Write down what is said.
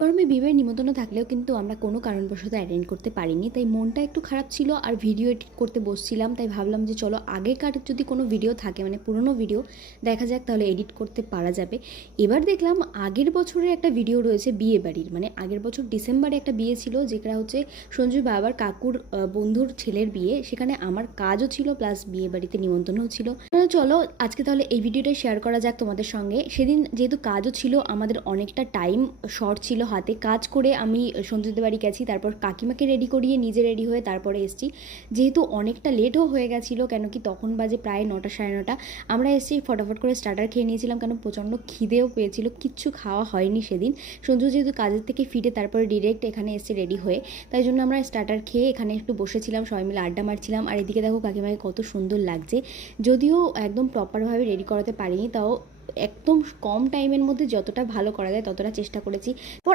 গরমে বিয়ের নিমন্ত্রণ থাকলেও কিন্তু আমরা কোনো কারণবশত অ্যাটেন্ড করতে পারিনি, তাই মনটা একটু খারাপ ছিল। আর ভিডিও এডিট করতে বসছিলাম, তাই ভাবলাম যে চলো আগেকার যদি কোনো ভিডিও থাকে, মানে পুরনো ভিডিও দেখা যাক, তাহলে এডিট করতে পারা যাবে। এবার দেখলাম আগের বছরের একটা ভিডিও রয়েছে বিয়ে বাড়ির, মানে আগের বছর ডিসেম্বরে একটা বিয়ে ছিল, যেটা হচ্ছে সঞ্জুর বাবার কাকুর বন্ধুর ছেলের বিয়ে। সেখানে আমার কাজও ছিল, প্লাস বিয়ে বাড়িতে নিমন্ত্রণও ছিল। চলো আজকে তাহলে এই ভিডিওটা শেয়ার করা যাক তোমাদের সঙ্গে। সেদিন যেহেতু কাজও ছিল, আমাদের অনেকটা টাইম শর্ট ছিল হাতে। কাজ করে আমি সঞ্জুদের বাড়ি গেছি, তারপর কাকিমাকে রেডি করিয়ে নিজে রেডি হয়ে তারপরে এসেছি। যেহেতু অনেকটা লেটও হয়ে গেছিলো, কেন কি তখন বাজে প্রায় 9টা সাড়ে 9টা। আমরা এসেছি ফটাফট করে স্টার্টার খেয়ে নিয়েছিলাম, কেন প্রচণ্ড খিদেও পেয়েছিল। কিচ্ছু খাওয়া হয়নি সেদিন। সঞ্জু যেহেতু কাজের থেকে ফিরে তারপরে ডিরেক্ট এখানে এসে রেডি হয়ে, তাই জন্য আমরা স্টার্টার খেয়ে এখানে একটু বসেছিলাম, সবাই মিলে আড্ডা মারছিলাম। আর এদিকে দেখো কাকিমাকে কত সুন্দর লাগছে। যদিও একদম প্রপারভাবে রেডি করাতে পারিনি, তাও একদম কম টাইমের মধ্যে যতটা ভালো করা যায় ততটা চেষ্টা করেছি। পর